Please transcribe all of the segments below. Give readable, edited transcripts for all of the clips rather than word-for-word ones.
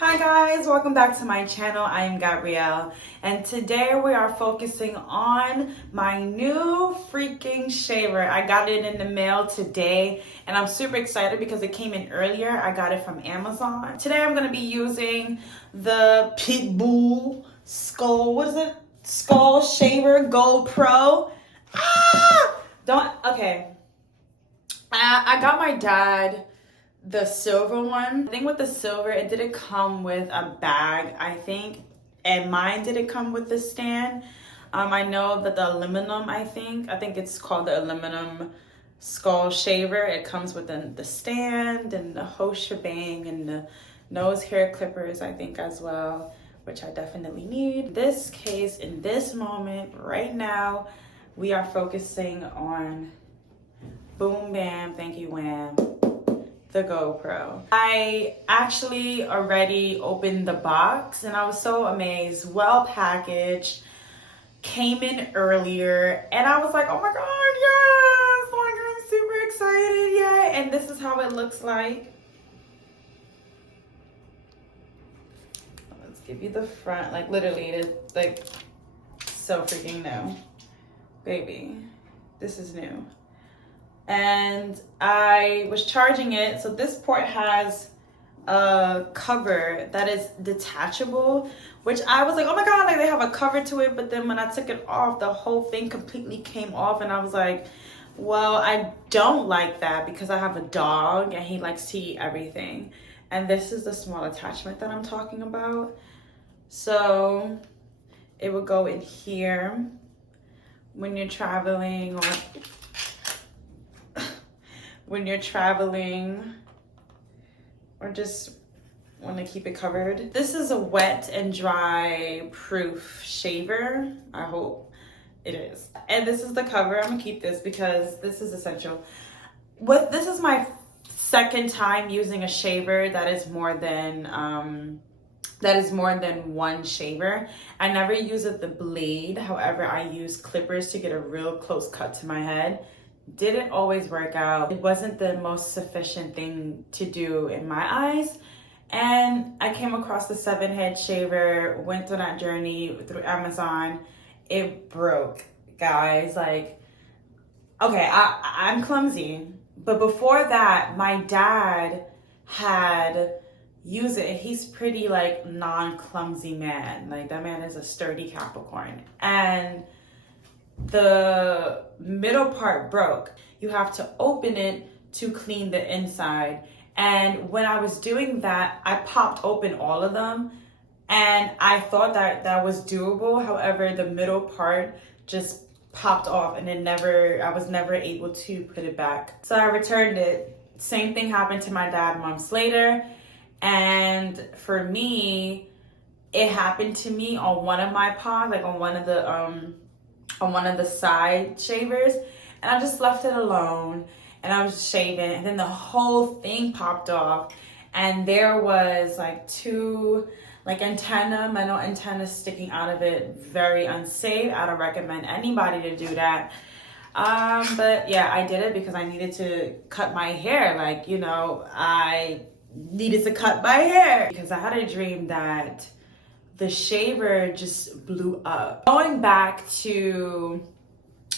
Hi guys, welcome back to my channel. I am Gabrielle and today we are focusing on my new freaking shaver. I got it in the mail today and I'm super excited because it came in earlier. I got it from Amazon. Today I'm going to be using the PITBULL'S Skull Shaver Gold Pro. I got my dad the silver one. I think with the silver, it didn't come with a bag, I think. And mine didn't come with the stand. I know that the aluminum, I think it's called the aluminum skull shaver. It comes with the stand and the whole shebang and the nose hair clippers, I think, as well, which I definitely need. This case, in this moment, right now, we are focusing on boom, bam, thank you, wham, the GoPro. I actually already opened the box and I was so amazed. Well packaged, came in earlier, and I was like, oh my god, yes! Like, I'm super excited, yay! And this is how it looks like. Let's give you the front. Like, literally, it is like so freaking new. Baby, this is new. And I was charging it. So this port has a cover that is detachable, which I was like, oh my god, like they have a cover to it. But then when I took it off, the whole thing completely came off, and I was like, well, I don't like that because I have a dog and he likes to eat everything. And this is the small attachment that I'm talking about. So it would go in here when you're traveling, or just want to keep it covered. This is a wet and dry proof shaver. I hope it is. And this is the cover. I'm gonna keep this because this is essential. This is my second time using a shaver that is more than one shaver. I never use the blade. However, I use clippers to get a real close cut to my head. Didn't always work out. It wasn't the most sufficient thing to do in my eyes. And I came across the 7-head shaver, went through that journey through Amazon. It broke, guys. Like, okay, I'm clumsy. But before that, my dad had used it. He's pretty like non-clumsy man. Like, that man is a sturdy Capricorn. And the middle part broke. You have to open it to clean the inside. And when I was doing that, I popped open all of them and I thought that was doable. However, the middle part just popped off and I was never able to put it back. So I returned it. Same thing happened to my dad months later. And for me, it happened to me on one of my paws, like on one of the side shavers, and I just left it alone and I was shaving, and then the whole thing popped off and there was like two metal antennas sticking out of it. Very unsafe. I don't recommend anybody to do that. But yeah, I did it because I needed to cut my hair. Like, you know, I needed to cut my hair because I had a dream that the shaver just blew up. Going back to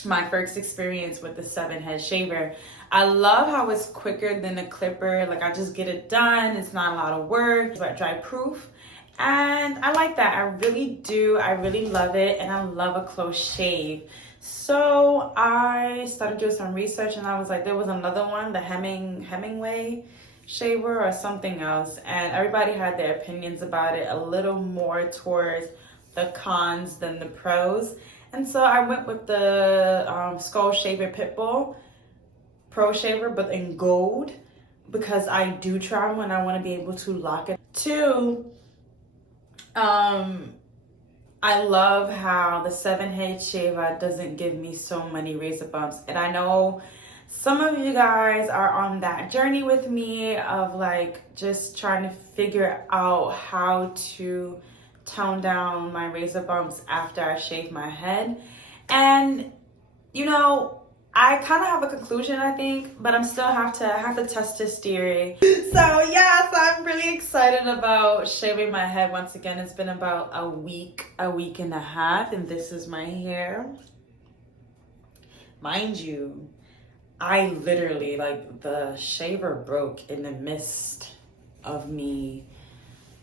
my first experience with the 7-head shaver, I love how it's quicker than a clipper. Like, I just get it done. It's not a lot of work. It's like dry proof. And I like that. I really do. I really love it. And I love a close shave. So I started doing some research and I was like, there was another one, the Hemingway shaver or something else, and everybody had their opinions about it, a little more towards the cons than the pros. And so I went with the Skull Shaver Pitbull Pro Shaver, but in gold, because I do travel and I want to be able to lock it. Two, I love how the 7-head shaver doesn't give me so many razor bumps. And I know some of you guys are on that journey with me of like just trying to figure out how to tone down my razor bumps after I shave my head. And you know, I kind of have a conclusion, I think, but I'm still have to test this theory. So yeah, so I'm really excited about shaving my head once again. It's been about a week and a half, and this is my hair. Mind you, I literally, like, the shaver broke in the midst of me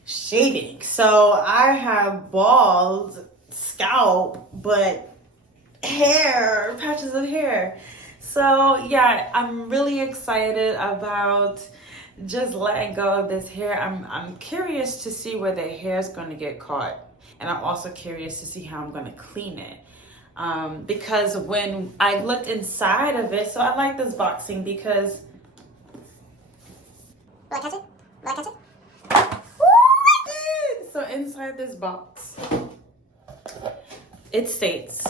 shaving. So I have bald scalp, but hair, patches of hair. So yeah, I'm really excited about just letting go of this hair. I'm curious to see where the hair is going to get caught, and I'm also curious to see how I'm going to clean it. Because when I looked inside of it, so I like this boxing because will I catch it? Will I catch it? Ooh, I did! So inside this box, it states,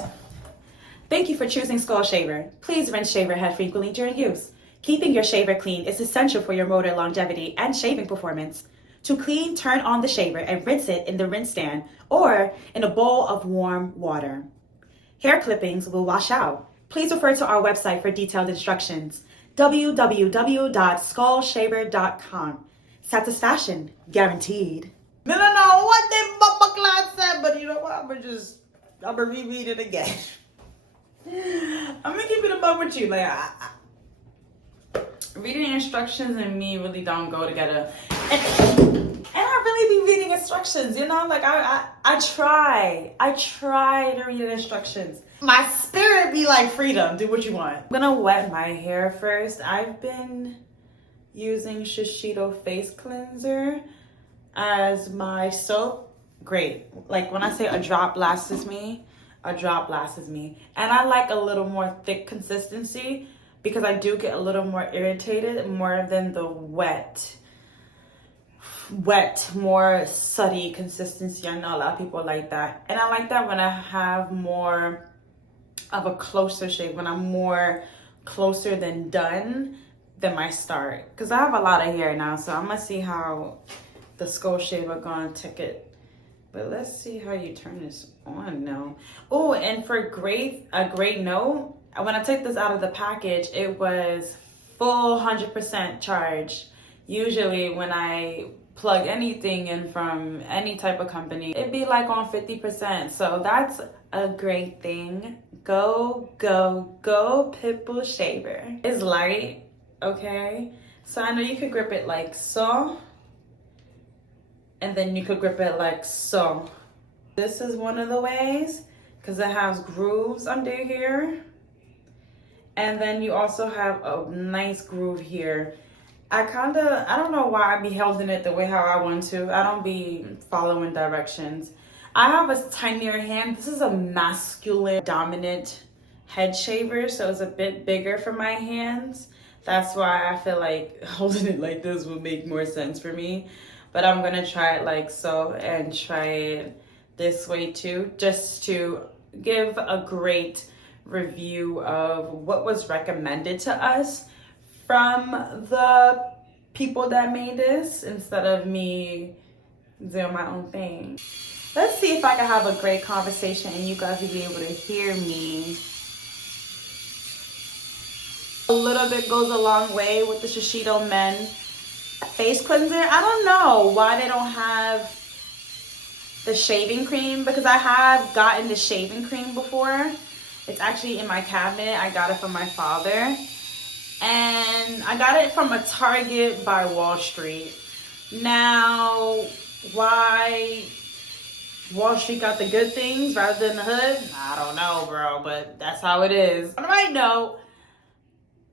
"Thank you for choosing Skull Shaver. Please rinse shaver head frequently during use. Keeping your shaver clean is essential for your motor longevity and shaving performance. To clean, turn on the shaver and rinse it in the rinse stand or in a bowl of warm water. Hair clippings will wash out. Please refer to our website for detailed instructions. www.skullshaver.com. Satisfaction guaranteed." No, what that Bubba Clyde said, but you know what? I'm gonna reread it again. I'm gonna keep it above with you. Like, reading instructions and me really don't go together. And I really be reading instructions, you know? Like, I try to read the instructions. My spirit be like, freedom, do what you want. I'm gonna wet my hair first. I've been using Shiseido face cleanser as my soap. Great. Like, when I say a drop lasts me, and I like a little more thick consistency because I do get a little more irritated more than the wet, more sooty consistency. I know a lot of people like that, and I like that when I have more of a closer shave, when I'm more closer than done than my start, because I have a lot of hair now. So I'm gonna see how the Skull Shaver gonna take it. But let's see how you turn this on now. Oh, and for a great note, when I took this out of the package, it was full 100% charge. Usually when I plug anything in from any type of company, it'd be like on 50%. So that's a great thing. Go, PITBULL'S shaver. It's light, okay? So I know you could grip it like so. And then you could grip it like so. This is one of the ways, because it has grooves under here. And then you also have a nice groove here. I don't know why I be holding it the way how I want to. I don't be following directions. I have a tinier hand. This is a masculine dominant head shaver, so it's a bit bigger for my hands. That's why I feel like holding it like this would make more sense for me. But I'm gonna try it like so and try it this way too, just to give a great review of what was recommended to us from the people that made this, instead of me doing my own thing. Let's see if I can have a great conversation and you guys will be able to hear me. A little bit goes a long way with the Shiseido Men face cleanser. I don't know why they don't have the shaving cream, because I have gotten the shaving cream before. It's actually in my cabinet. I got it from my father, and I got it from a Target by Wall Street. Now, why Wall Street got the good things rather than the hood, I don't know, bro, but that's how it is. On a right note,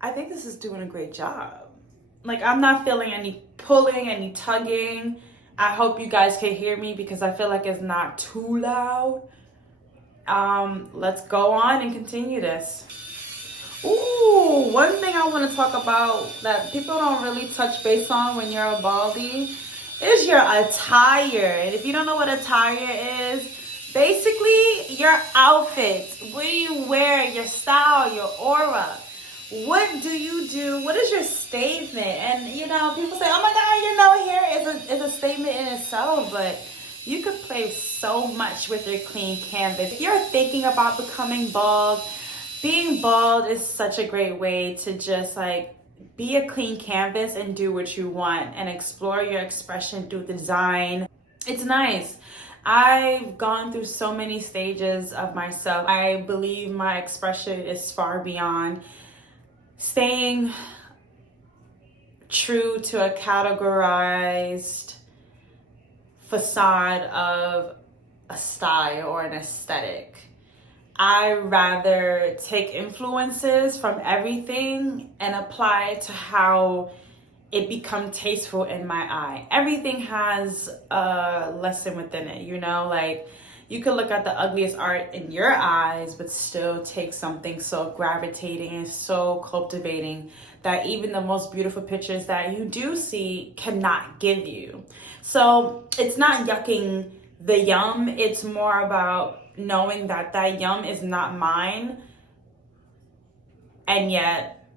I think this is doing a great job. Like, I'm not feeling any pulling, any tugging. I hope you guys can hear me because I feel like it's not too loud. Let's go on and continue this. Ooh, one thing I want to talk about that people don't really touch base on when you're a Baldy is your attire. And if you don't know what attire is, basically your outfit, what do you wear, your style, your aura. What do you do? What is your statement? And you know, people say, oh my God, you know, hair is a statement in itself, but you could play so much with your clean canvas. If you're thinking about becoming bald, being bald is such a great way to just like be a clean canvas and do what you want and explore your expression through design. It's nice. I've gone through so many stages of myself. I believe my expression is far beyond staying true to a categorized facade of a style or an aesthetic. I rather take influences from everything and apply it to how it becomes tasteful in my eye. Everything has a lesson within it, you know? Like, you could look at the ugliest art in your eyes, but still take something so gravitating and so cultivating that even the most beautiful pictures that you do see cannot give you. So it's not yucking the yum, it's more about knowing that that yum is not mine, and yet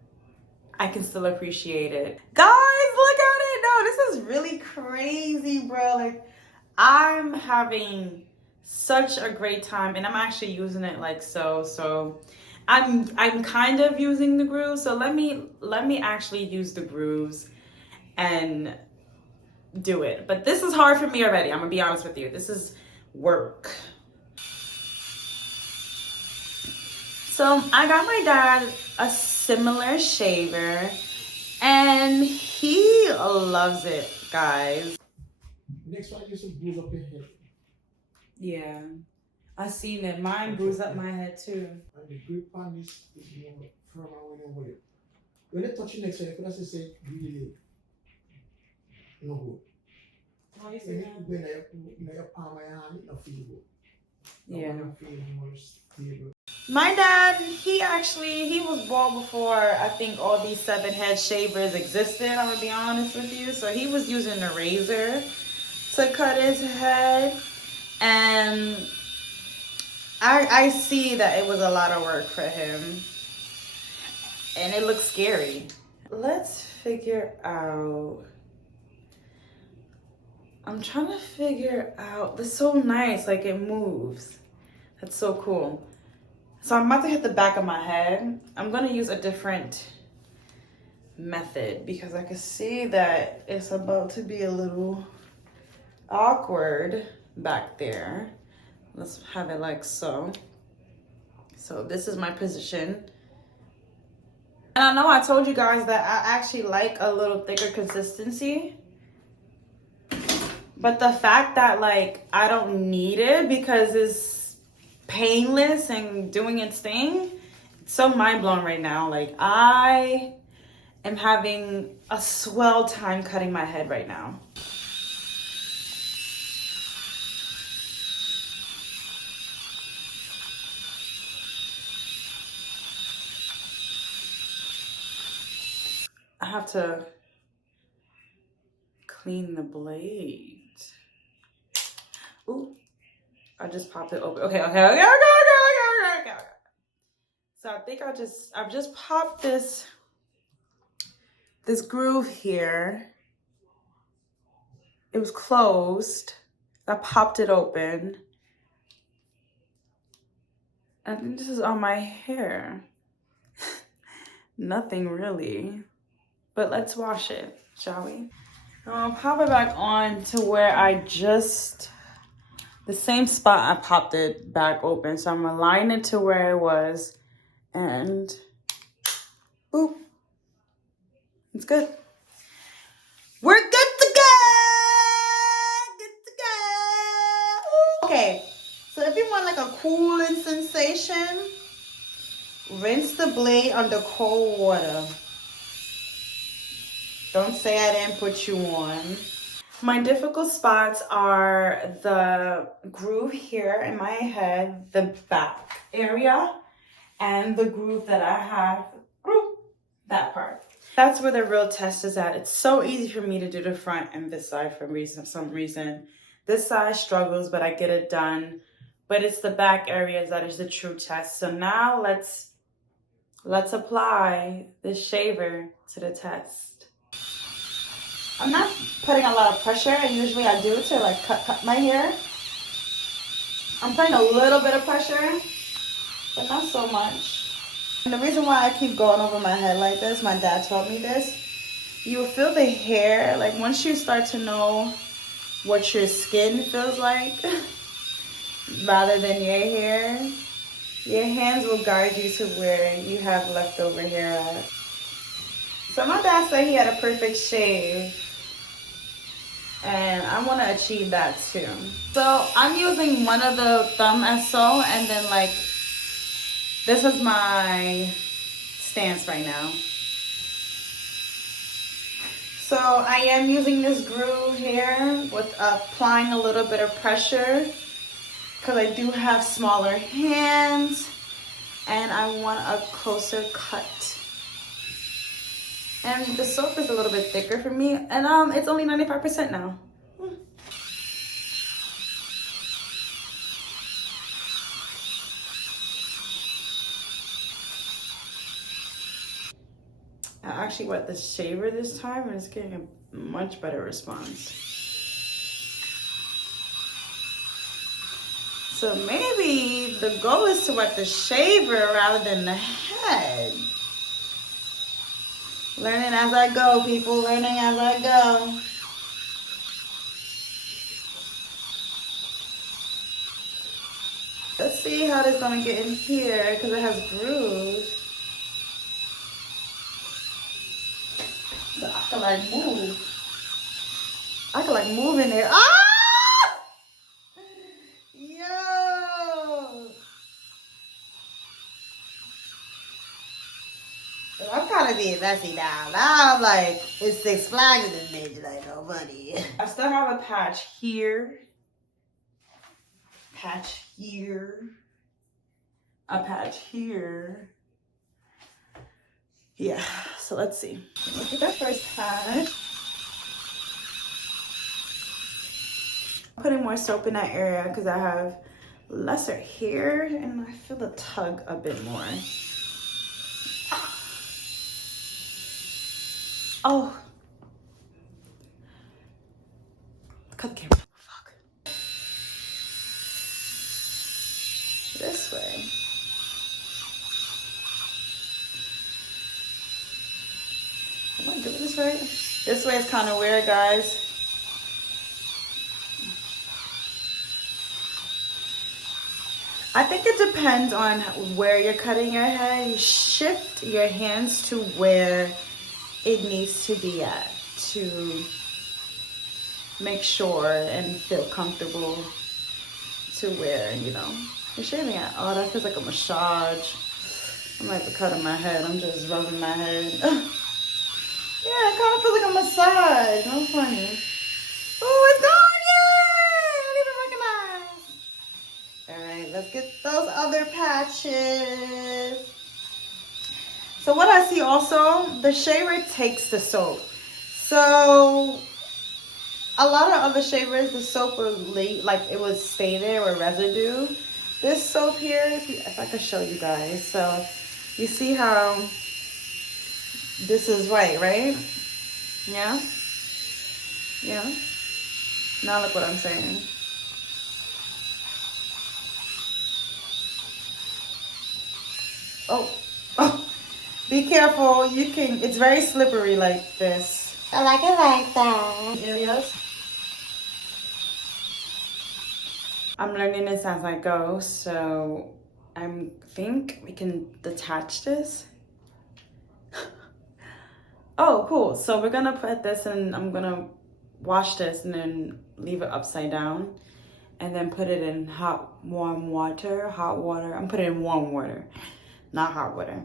I can still appreciate it. Guys, look at it. No, this is really crazy, bro. Like, I'm having such a great time, and I'm actually using it like so. I'm kind of using the grooves, so let me actually use the grooves and do it. But this is hard for me already. I'm gonna be honest with you. This is work. So I got my dad a similar shaver, and he loves it, guys. Next one is to bruise up your head. Yeah, I seen it. Mine bruised up my head too. And the grip on this is more firmer when you hold it. When you touch your next one, you can just say really no good. How you say that? When your palm of your hand, it don't feel good. Yeah. It don't feel more stable. My dad, he was bald before I think all these 7-head shavers existed, I'm gonna be honest with you. So he was using a razor to cut his head. And I see that it was a lot of work for him. And it looks scary. Let's figure out. I'm trying to figure out. This is so nice, like it moves. That's so cool. So I'm about to hit the back of my head. I'm gonna use a different method because I can see that it's about to be a little awkward back there. Let's have it like so. So this is my position. And I know I told you guys that I actually like a little thicker consistency. But the fact that like I don't need it because it's painless and doing its thing, it's so mind blown right now. Like I am having a swell time cutting my head right now. I have to clean the blade. Ooh, I just popped it open. Okay. So I think I've just popped this groove here. It was closed. I popped it open. I think this is on my hair. Nothing really. But let's wash it, shall we? I'll pop it back on to where the same spot I popped it back open. So I'm gonna line it to where it was and boop. It's good. We're good to go! Good to go! Okay, so if you want like a cooling sensation, rinse the blade under cold water. Don't say I didn't put you on. My difficult spots are the groove here in my head, the back area, and the groove that I have, that part. That's where the real test is at. It's so easy for me to do the front and this side for some reason. This side struggles, but I get it done. But it's the back areas that is the true test. So now let's apply this shaver to the test. I'm not putting a lot of pressure, and usually I do to like cut my hair. I'm putting a little bit of pressure, but not so much. And the reason why I keep going over my head like this, my dad taught me this, you will feel the hair, like once you start to know what your skin feels like, rather than your hair, your hands will guide you to where you have leftover hair at. So my dad said he had a perfect shave, and I want to achieve that too. So I'm using one of the thumb as so, and then like, this is my stance right now. So I am using this groove here with applying a little bit of pressure because I do have smaller hands and I want a closer cut. And the soap is a little bit thicker for me, and it's only 95% now. I actually wet the shaver this time and it's getting a much better response. So maybe the goal is to wet the shaver rather than the head. Learning as I go, people, learning as I go. Let's see how this is gonna get in here because it has grooves. I can like move. I can like move in there. Ah! Yo! I'm kind of being messy now. Now I'm like, it's Six Flags in this bitch, like no money. I still have a patch here. Patch here. A patch here. Yeah, so let's see. Look at that first patch. Putting more soap in that area because I have lesser hair and I feel the tug a bit more. Oh. Cut the camera. Fuck. This way. Am I doing this right? This way is kind of weird, guys. I think it depends on where you're cutting your hair. You shift your hands to where it needs to be at to make sure and feel comfortable to where, you know, you're shaving at. Oh, that feels like a massage. I'm like the cut of my head. I'm just rubbing my head. Yeah, it kind of feels like a massage. No funny. Oh, it's gone! Yay! I didn't even recognize. All right, let's get those other patches. So what I see also, the shaver takes the soap. So a lot of other shavers, the soap will like it would stay there or residue. This soap here, if I could show you guys. So you see how this is white, right? Yeah? Yeah? Now look what I'm saying. Oh, oh, be careful. You can, it's very slippery like this. I like it like that. Yes. I'm learning this as I go, so I think we can detach this. Oh, cool. So we're gonna put this and I'm gonna wash this and then leave it upside down and then put it in warm water. I'm putting it in warm water, not hot water.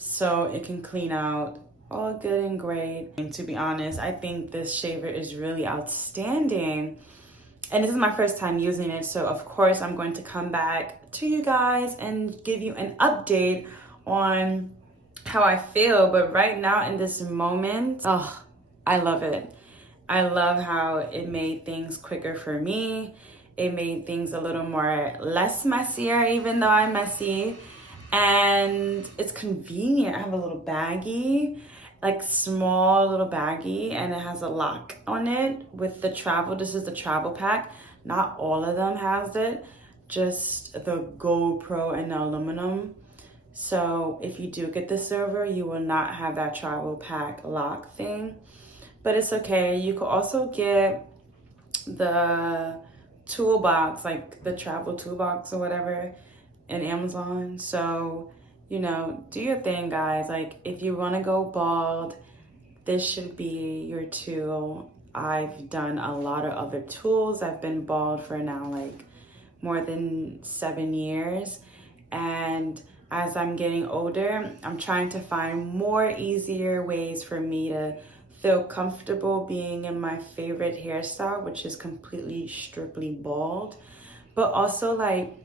So it can clean out all good and great. And to be honest, I think this shaver is really outstanding. And this is my first time using it. So of course I'm going to come back to you guys and give you an update on how I feel. But right now in this moment, oh, I love it. I love how it made things quicker for me. It made things a little more less messier, even though I'm messy. And it's convenient. I have a little baggie, like small little baggie, and it has a lock on it with the travel. This is the travel pack. Not all of them has it, just the GoPro and the aluminum. So if you do get the silver, you will not have that travel pack lock thing, but it's okay. You could also get the toolbox, like the travel toolbox or whatever, in Amazon. So, you know, do your thing, guys. Like, if you want to go bald, this should be your tool. I've done a lot of other tools. I've been bald for now like more than 7 years, and as I'm getting older, I'm trying to find more easier ways for me to feel comfortable being in my favorite hairstyle, which is completely strictly bald, but also like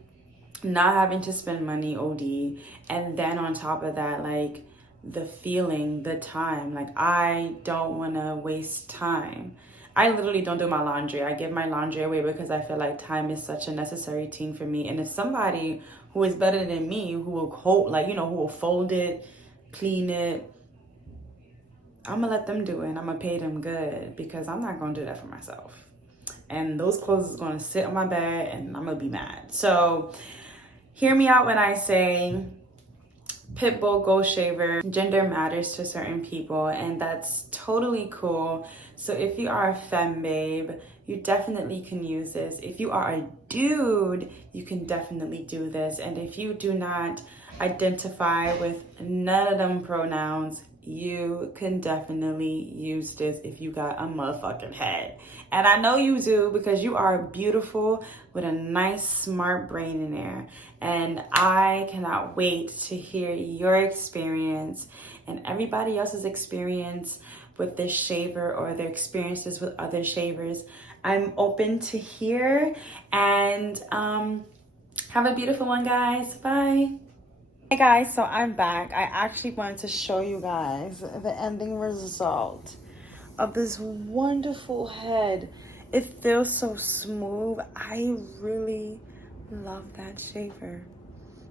not having to spend money OD. And then on top of that, like the feeling, the time, like I don't want to waste time. I literally don't do my laundry. I give my laundry away because I feel like time is such a necessary thing for me. And if somebody who is better than me, who will hold, like, you know, who will fold it, clean it, I'm gonna let them do it, and I'm gonna pay them good, because I'm not gonna do that for myself. And those clothes is gonna sit on my bed and I'm gonna be mad. So hear me out when I say Pitbull Gold Shaver. Gender matters to certain people, and that's totally cool. So if you are a femme babe, you definitely can use this. If you are a dude, you can definitely do this. And if you do not identify with none of them pronouns, you can definitely use this if you got a motherfucking head. And I know you do, because you are beautiful with a nice, smart brain in there. And I cannot wait to hear your experience and everybody else's experience with this shaver, or their experiences with other shavers. I'm open to hear, and have a beautiful one, guys. Bye. Hey guys, so I'm back. I actually wanted to show you guys the ending result of this wonderful head. It feels so smooth. I really love that shaver.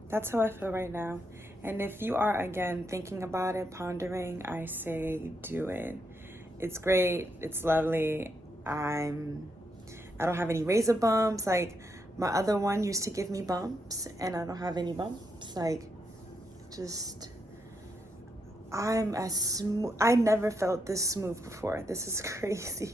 That's how I feel right now. And if you are, again, thinking about it, pondering, I say do it. It's great. It's lovely. I don't have any razor bumps. Like my other one used to give me bumps, and I don't have any bumps. Like, just, I'm as smooth. I never felt this smooth before. This is crazy.